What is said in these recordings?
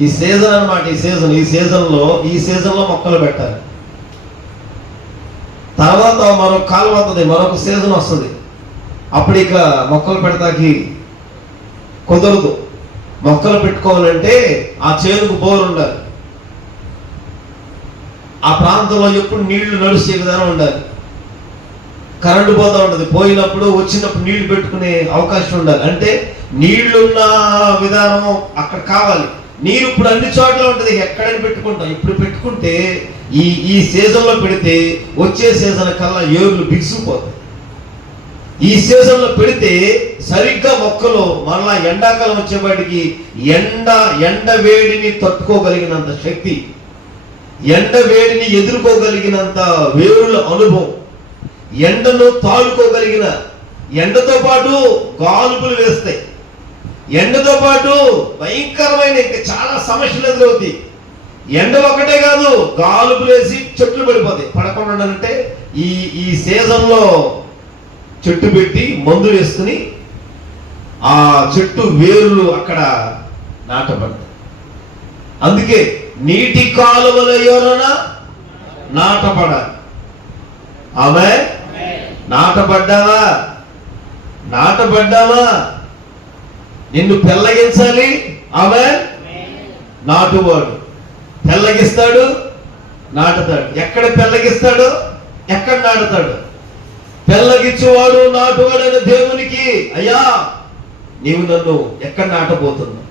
ఈ సీజన్ అన్నమాట ఈ సీజన్. ఈ సీజన్లో ఈ సీజన్లో మొక్కలు పెట్టాలి. తర్వాత మరొక కాలం వస్తుంది మరొక సీజన్ వస్తుంది. అప్పుడు ఇక మొక్కలు పెడతాకి కుదరదు. మొక్కలు పెట్టుకోవాలంటే ఆ చేనుకు బోర్ ఉండాలి. ఆ ప్రాంతంలో ఎప్పుడు నీళ్ళు నడిచే విధానం ఉండాలి. కరెంటు పోతా ఉంటుంది. పోయినప్పుడు వచ్చినప్పుడు నీళ్ళు పెట్టుకునే అవకాశం ఉండాలి. అంటే నీళ్ళున్న విధానం అక్కడ కావాలి. నీరు ఇప్పుడు అన్ని చోట్ల ఉంటుంది ఎక్కడైనా పెట్టుకుంటాం. ఇప్పుడు పెట్టుకుంటే ఈ ఈ సీజన్లో పెడితే వచ్చే సీజన్ కల్లా ఏర్లు బిగుసుకుపోతాయి. ఈ సీజన్లో పెడితే సరిగ్గా మొక్కలు మళ్ళా ఎండాకాలం వచ్చేవాటికి ఎండ ఎండ వేడిని తట్టుకోగలిగినంత శక్తి ఎండ వేడిని ఎదుర్కోగలిగినంత వేరుల అనుభవం ఎండను తాలుకోగలిగిన ఎండతో పాటు గాలుపులు వేస్తాయి. ఎండతో పాటు భయంకరమైన ఇంకా చాలా సమస్యలు ఎదురవుతాయి ఎండ ఒకటే కాదు గాలుపులు వేసి చెట్లు పడిపోతాయి. పడకుండా ఉండాలంటే ఈ ఈ సీజన్లో చెట్టు పెట్టి మందు వేసుకుని ఆ చెట్టు వేర్లు అక్కడ నాటబడతాయి. అందుకే నీటి కాలువల ఎవరన నాటపడాలి ఆమె నాటపడ్డావా నాటపడ్డావా నిన్ను పెళ్ళగించాలి ఆమె నాటువాడు. పెళ్ళగిస్తాడు నాటుతాడు. ఎక్కడ పెళ్ళగిస్తాడు ఎక్కడ నాటుతాడు? పెళ్ళగిచ్చేవాడు నాటువాడైన దేవునికి. అయ్యా నీవు నన్ను ఎక్కడ నాటబోతున్నావు?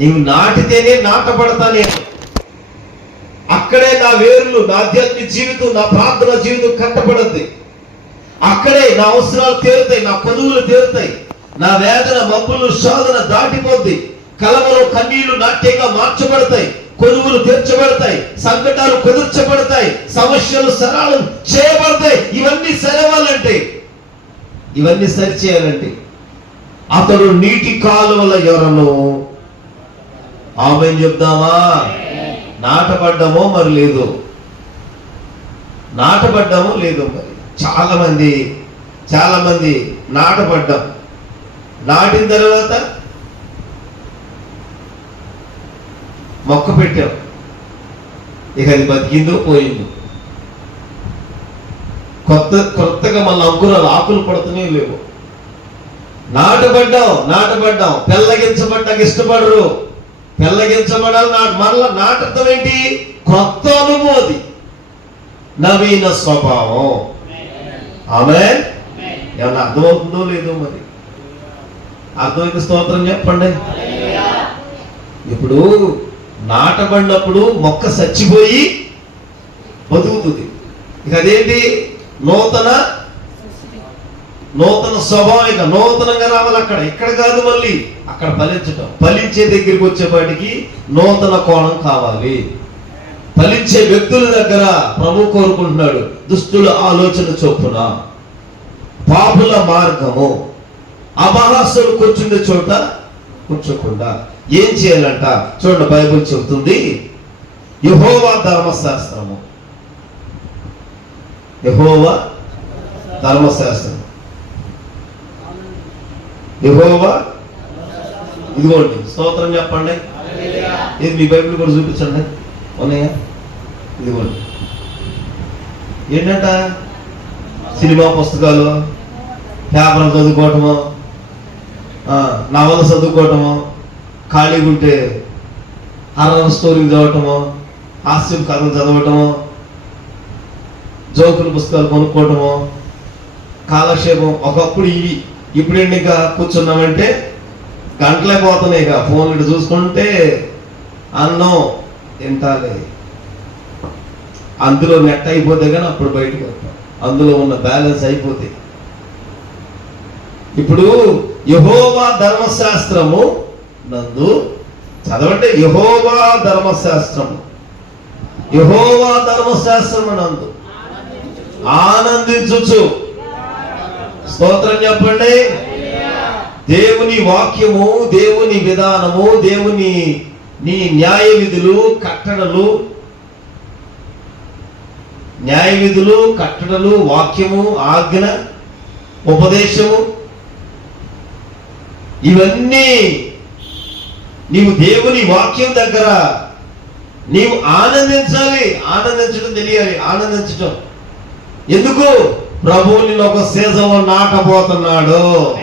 నీవు నాటితేనే నాటపడతా నేను. అక్కడే నా వేర్లు నా ఆధ్యాత్మిక జీవితం నా ప్రార్థన జీవితం కట్టబడద్ది అక్కడే నా అవసరాలు తీరుతాయి నా కొదువులు తీరుతాయి. నా వేదన మబ్బులు శోధన దాటిపోద్ది. కలవలో కన్నీళ్ళు నాట్యంగా మార్చబడతాయి. కొనుగోలు తీర్చబడతాయి. సంకటాలు కుదుర్చబడతాయి. సమస్యలు సరాలు చేయబడతాయి. ఇవన్నీ సరవాలంటే ఇవన్నీ సరి చేయాలంటే అతడు నీటి కాలువల ఎవరను ఆమె చెప్దామా? నాటపడ్డామో మరి లేదు. నాటపడ్డామో లేదు మరి. చాలా మంది చాలా మంది నాటపడ్డాం నాటిన తర్వాత మొక్క పెట్టాం. ఇక అది బతికిందో పోయిందో. కొత్త కొత్తగా మళ్ళీ అంకురాలు ఆకులు పడుతూనే లేవు. నాటబడ్డాం నాటబడ్డాం. పెళ్ళగించబడ్డాక ఇష్టపడరు. పెళ్ళగించబడాలి నాటు మరలా నాటర్థం ఏంటి? కొత్త అనుభవం అది. నవీన స్వభావం. ఆమె ఏమన్నా అర్థమవుతుందో లేదో మరి. అర్థమైతే స్తోత్రం చెప్పండి. ఇప్పుడు నాటబడినప్పుడు మొక్క చచ్చిపోయి బతుకుతుంది. ఇక అదేంటి? నూతన నూతన స్వభావం ఇక నూతనంగా రావాలి అక్కడ. ఇక్కడ కాదు మళ్ళీ. అక్కడ ఫలించటం. ఫలించే దగ్గరికి వచ్చేపాటికి నూతన కోణం కావాలి. ఫలించే వ్యక్తుల దగ్గర ప్రభు కోరుకుంటున్నాడు. దుష్టుల ఆలోచన చొప్పున. పాపుల మార్గము. అపహాసులు కూర్చుండే చోట కూర్చోకుండా ఏం చేయాలంట? చూడండి బైబుల్ చెబుతుంది యహోవా ధర్మశాస్త్రము. యహోవా ధర్మశాస్త్రం. యహోవా ఇదిగోండి స్తోత్రం చెప్పండి. ఇది మీ బైబిల్ కూడా చూపించండి. ఉన్నాయా? ఇదిగోండి. ఏంటంట? సినిమా పుస్తకాలు పేపర్లు చదువుకోవటము ఆ, నవలు చదువుకోవటము ఖాళీగా ఉంటే హర్రర్ స్టోరీలు చదవటము హాస్యం కథలు చదవటము జోకుల పుస్తకాలు కొనుక్కోవటము కాలక్షేపం ఒకప్పుడు ఇవి. ఇప్పుడు ఏంటి కూర్చున్నామంటే గంటలే పోతున్నాయి ఇక ఫోన్ ఇటు చూసుకుంటే అన్నం తింటాలి. అందులో నెట్ అయిపోతే కానీ అప్పుడు బయటకు వస్తాం. అందులో ఉన్న బ్యాలెన్స్ అయిపోతే. ఇప్పుడు యహోవా ధర్మశాస్త్రము నందు చదవంటే యహోవా ధర్మశాస్త్రము. యహోవా ధర్మశాస్త్రము నందు ఆనందించుచు. స్తోత్రం చెప్పండి. దేవుని వాక్యము దేవుని విధానము దేవుని నీ న్యాయ విధులు కట్టడలు న్యాయ విధులు కట్టడలు వాక్యము ఆజ్ఞ ఉపదేశము ఇవన్నీ నీవు దేవుని వాక్యం దగ్గర నీవు ఆనందించాలి. ఆనందించడం తెలియాలి. ఆనందించడం. ఎందుకు? ప్రభువు నిన్ను ఒక సీజన్లో నాటబోతున్నాడు.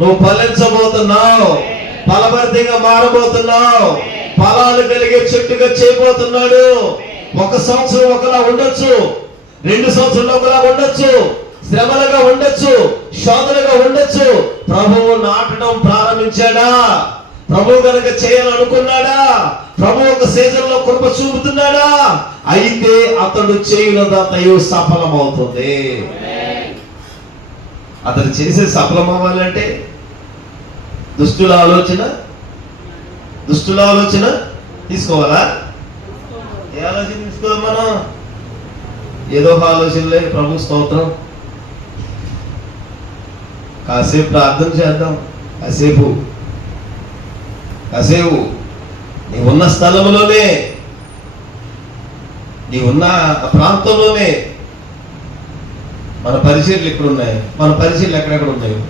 నువ్వు ఫలించబోతున్నావు. ఫలభరితంగా మారబోతున్నావు. ఫలాలు కలిగే చెట్టుగా చేయబోతున్నాడు. ఒక సంవత్సరం ఒకలా ఉండొచ్చు. రెండు సంవత్సరాలు ఒకలా ఉండొచ్చు. శ్రమలుగా ఉండొచ్చు శోధనగా ఉండొచ్చు. ప్రభువు నాటడం ప్రారంభించాడా? ప్రభు కనుక చేయాలనుకున్నాడా? ప్రభు ఒక సీజన్లో కృప చూపుతున్నాడా? అయితే అతడు చేయునదంతయు సఫలమవుతుంది. అతను చేసే సఫలం అవ్వాలంటే దుష్టుల ఆలోచన దుష్టుల ఆలోచన తీసుకోవాలా? ఏ ఆలోచన తీసుకోవాలి మనం? ఏదో ఒక ఆలోచనలే. ప్రభు స్తోత్రం. కాసేపు ప్రార్థన చేద్దాం. కాసేపు. కాసేపు. నీవున్న స్థలంలోనే నీవున్న ప్రాంతంలోనే. మన పరిచయలు ఎక్కడ ఉన్నాయి మన పరిచయలు ఎక్కడెక్కడ ఉన్నాయి?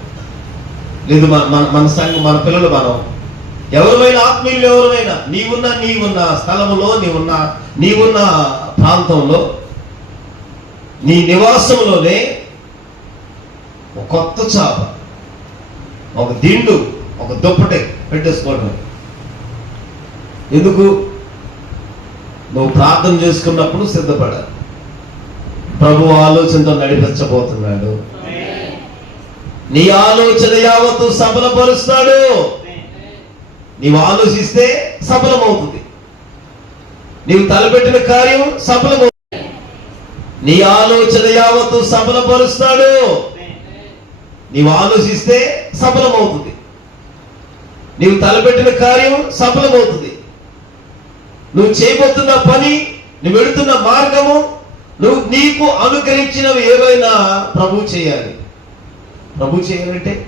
లేదు మన మన మన సంఘం మన పిల్లలు మనం. ఎవరిమైనా ఆత్మీయులు ఎవరిమైనా నీవున్న నీవున్న స్థలంలో నీవున్న నీవున్న ప్రాంతంలో నీ నివాసంలోనే ఒక కొత్త చాప ఒక దిండు ఒక దుప్పటి పెట్టేసుకోవడం ఎందుకు? నువ్వు ప్రార్థన చేసుకున్నప్పుడు సిద్ధపడాలి. ప్రభు ఆలోచనతో నడిపించబోతున్నాడు. నీ ఆలోచన యావత్తు సఫలపరుస్తాడు. నీవు ఆలోచిస్తే సఫలమవుతుంది. నీవు తలపెట్టిన కార్యం సఫలమవుతుంది. నీ ఆలోచన యావత్తు సఫలపరుస్తాడు. నీవు ఆలోచిస్తే సఫలమవుతుంది. నీవు తలపెట్టిన కార్యం సఫలమవుతుంది. నువ్వు చేయబోతున్న పని నువ్వు వెళుతున్న మార్గము నువ్వు నీకు అనుగ్రహించినవి ఏవైనా ప్రభు చేయాలి. ప్రభు చేయాలంటే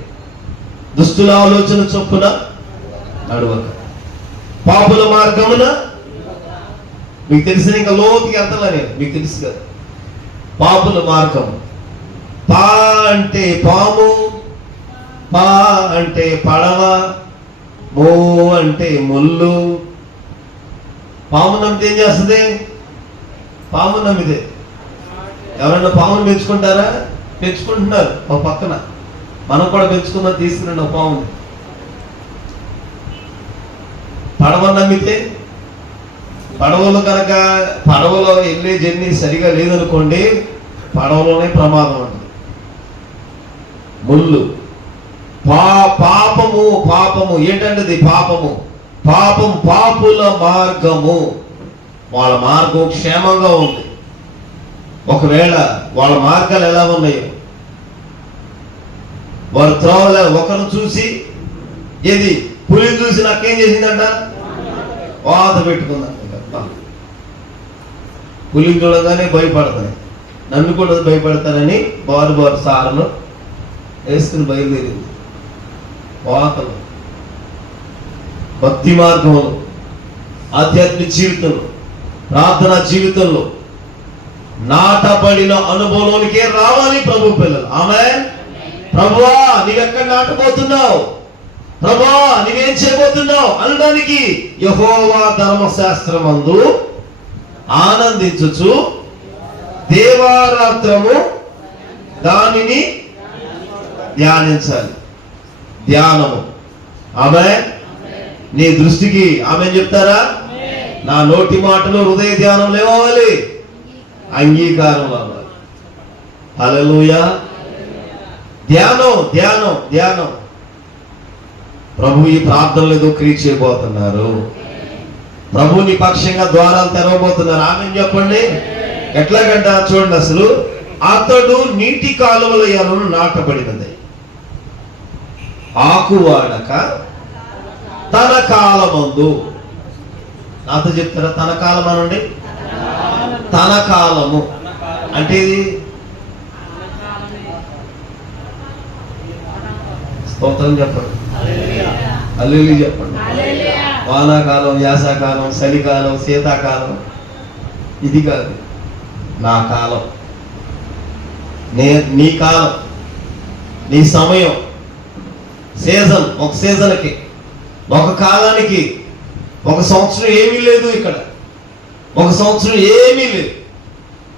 దుస్తుల ఆలోచన చొప్పున నడవక. పాపుల మార్గమున మీకు తెలిసిన ఇంకా లోతుకి వెళ్తాను నేను మీకు తెలుసు కదా. పాపుల మార్గం పా అంటే పాము పా అంటే పడవ మో అంటే ముళ్ళు. పాము నమ్మితే ఏం చేస్తుంది? పాము నమ్మితే. ఎవరైనా పాముని పెంచుకుంటారా? పెంచుకుంటున్నారు ఒక పక్కన. మనం కూడా పెంచుకుందాం తీసుకురండి ఒక పాము పడవ నమ్మితే పడవలో కనుక పడవలో వెళ్ళే జర్నీ సరిగా లేదనుకోండి పడవలోనే ప్రమాదం ఉంటుంది ముళ్ళు. పా పాపము పాపము ఏంటంటే పాపము? పాపం పాపుల మార్గము. వాళ్ళ మార్గం క్షేమంగా ఉంది. ఒకవేళ వాళ్ళ మార్గాలు ఎలా ఉన్నాయో? వారు త్రోవలే ఒకరు చూసి ఏది పులిని చూసి నాకేం చేసిందంట? వాత పెట్టుకుందంట. పులిని చూడగానే భయపడతాయి నన్ను కూడా భయపడతానని బారు బారు సార్లు వేసుకుని బయలుదేరింది. వాతలు భక్తి మార్గంలో ఆధ్యాత్మిక జీవితంలో ప్రార్థన జీవితంలో నాటబడిన అనుభవంలోనికే రావాలి ప్రభు పిల్లలు. ఆమె ప్రభువా నీవెక్కడ నాటబోతున్నావు? ప్రభువా నీవేం చేయబోతున్నావు? అనడానికి యహోవా ధర్మశాస్త్రమందు ఆనందించుచు దేవారాత్రము దానిని ధ్యానించాలి. ధ్యానము. ఆమె నీ దృష్టికి ఆమె చెప్తారా? నా నోటి మాటలు హృదయ ధ్యానం లేవాలి. అంగీకారం అవ్వాలి. హల్లెలూయా. ధ్యానం ధ్యానం ధ్యానం. ప్రభు ఈ ప్రార్థనలు ఏదో క్రియేట్ చేయబోతున్నారు. ప్రభు నీ పక్షంగా ద్వారాలు తెరవబోతున్నారు. ఆమె చెప్పండి. ఎట్లాగంట చూడండి అసలు. అతడు నీటి కాలువల ఎలను నాటబడినది. ఆకువాడక తన కాలమందు. నాతో చెప్తారా? తన కాలం అనండి తన కాలము. అంటే ఇది? స్తోత్రం చెప్పండి. అల్లు చెప్పండి. వానాకాలం వ్యాసాకాలం చలికాలం శీతాకాలం. ఇది కాదు. నా కాలం. నే నీ కాలం. నీ సమయం. సీజన్ ఒక సీజన్కి ఒక కాలానికి ఒక సంవత్సరం ఏమీ లేదు ఇక్కడ. ఒక సంవత్సరం ఏమీ లేదు.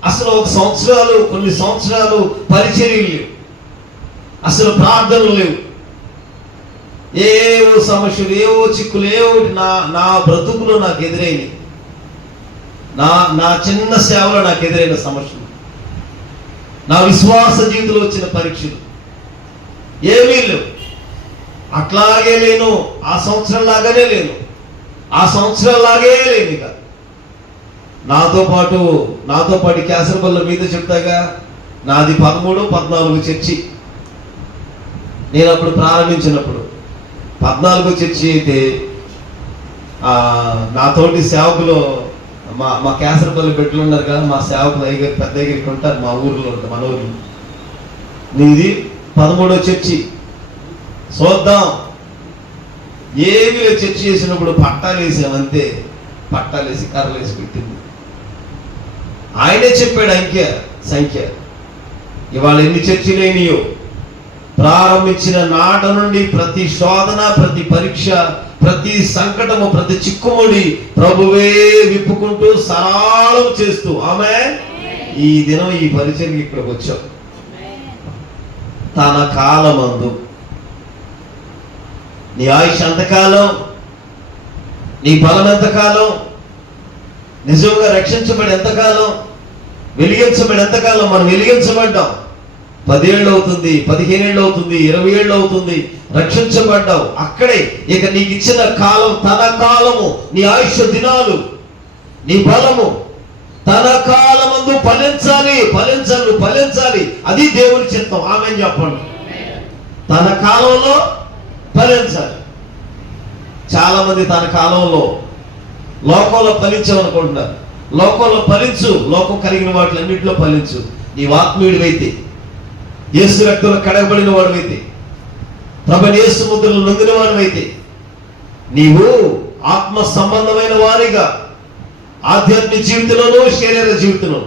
అసలు ఒక సంవత్సరాలు కొన్ని సంవత్సరాలు పరిచర్యలు లేవు. అసలు ప్రార్థనలు లేవు. ఏవో సమస్యలు ఏవో చిక్కులు ఏవో నా నా బ్రతుకులో నాకు ఎదురైనవి. నా నా చిన్న సేవలో నాకు ఎదురైన సమస్యలు. నా విశ్వాస జీవితంలో వచ్చిన పరీక్షలు. ఏమీ లేవు. అట్లాగే లేను ఆ సంవత్సరం లాగానే లేను. ఆ సంవత్సరం లాగే లేను ఇక. నాతో పాటు నాతో పాటు కేసరపల్ల మీద చెప్తాగా నాది పదమూడు పద్నాలుగు చర్చి. నేను అప్పుడు ప్రారంభించినప్పుడు పద్నాలుగు చర్చి అయితే నాతోటి సేవకులు మా మా కేసరపల్లి బిడ్డలు ఉన్నారు కదా మా సేవకులు అయ్యగారు పెద్ద అయ్యగారికి ఉంటారు మా ఊర్లో మన ఊర్లో నీది పదమూడో చర్చి. చూద్దాం. ఏమి చర్చ చర్చి చేసినప్పుడు పట్టాలు వేసామంతే పట్టాలు వేసి కర్రలు వేసి పెట్టింది. ఆయనే చెప్పాడు అంకె సంఖ్య. ఇవాళ ఎన్ని చర్చలేనియో ప్రారంభించిన నాట నుండి ప్రతి శోధన ప్రతి పరీక్ష ప్రతి సంకటము ప్రతి చిక్కుముడి ప్రభువే విప్పుకుంటూ సరళం చేస్తూ. ఆమె ఈ దినం ఈ పరిచయం ఇక్కడికి వచ్చాం. తన కాలమందు నీ ఆయుష్ ఎంతకాలం నీ బలం ఎంతకాలం నిజంగా రక్షించబడి ఎంతకాలం వెలిగించబడి ఎంతకాలం మనం వెలిగించబడ్డాం. పదేళ్ళు అవుతుంది పదిహేనేళ్ళు అవుతుంది ఇరవై ఏళ్ళు అవుతుంది రక్షించబడ్డావు. అక్కడే ఇక నీకు ఇచ్చిన కాలం తన కాలము నీ ఆయుష్ దినాలు నీ బలము తన కాలమందు ఫలించాలి ఫలించాలి ఫలించాలి. అది దేవుని చిత్తం. ఆమె చెప్పండి. తన కాలంలో ఫలించాలి చాలామంది తన కాలంలో లోకంలో ఫలించమనుకుంటున్నారు లోకంలో ఫలించు లోకం కలిగిన వాటిలన్నింటిలో ఫలించు. నీవు ఆత్మీయుడివైతే యేసు రక్తంలో కడగబడిన వాడివైతే ప్రభు యేసు ముద్రలు నొందిన వాడివైతే నీవు ఆత్మ సంబంధమైన వారిగా ఆధ్యాత్మిక జీవితంలోనూ శరీర జీవితంలో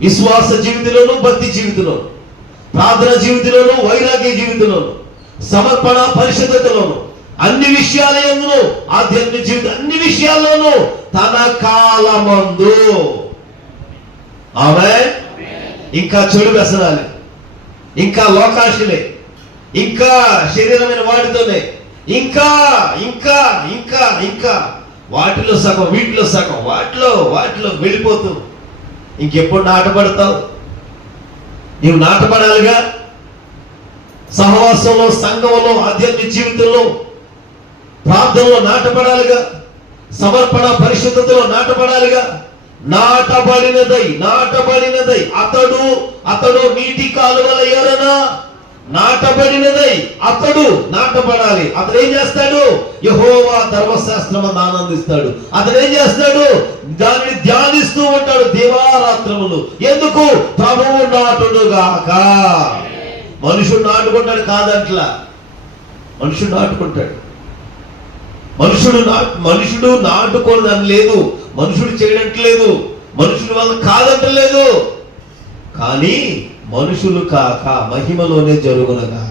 విశ్వాస జీవితంలోనూ భక్తి జీవితంలో ప్రార్థన జీవితంలోనూ వైరాగ్య జీవితంలోను సమర్పణ పరిశుద్ధతలోను అన్ని విషయాల ఎందును ఆధ్యాత్మిక జీవితం అన్ని విషయాల్లోనూ తన కాలమందు. ఆమె ఇంకా చెడు వ్యసనాలే ఇంకా లోకాశులే ఇంకా శరీరమైన వాటితోనే ఇంకా ఇంకా ఇంకా ఇంకా. వాటిలో సగం వీటిలో సగం వాటిలో వాటిలో వెళ్ళిపోతూ. ఇంకెప్పుడు నాటపడతావు నీవు నాటపడాలిగా సహవాసంలో సంఘంలో ఆధ్యాత్మిక జీవితంలో ప్రార్థనలో నాటపడాలిగా సమర్పణ పరిశుద్ధతలో నాటపడాలిగా నాటబడినదై నాటబడినదై. అతడు అతడు నీటి కాలువల ఎరన నాటబడినదై. అతడు నాటబడాలి. అతడు ఏం చేస్తాడు? యహోవా ధర్మశాస్త్రం ఆనందిస్తాడు అతడు ఏం చేస్తాడు? దానిని ధ్యానిస్తూ ఉంటాడు దేవారాత్రములు. ఎందుకు? ప్రభువు నాటుడుగాక మనుషుడు నాటుకుంటాడు కాదంట్లా. మనుషుడు నాటుకుంటాడు. మనుషుడు నా మనుషుడు నాటుకోదని లేదు. మనుషుడు చేయడట్లేదు మనుషుడు వల్ల కాదంటలేదు. కానీ మనుషులు కాక మహిమలోనే జరుగునగా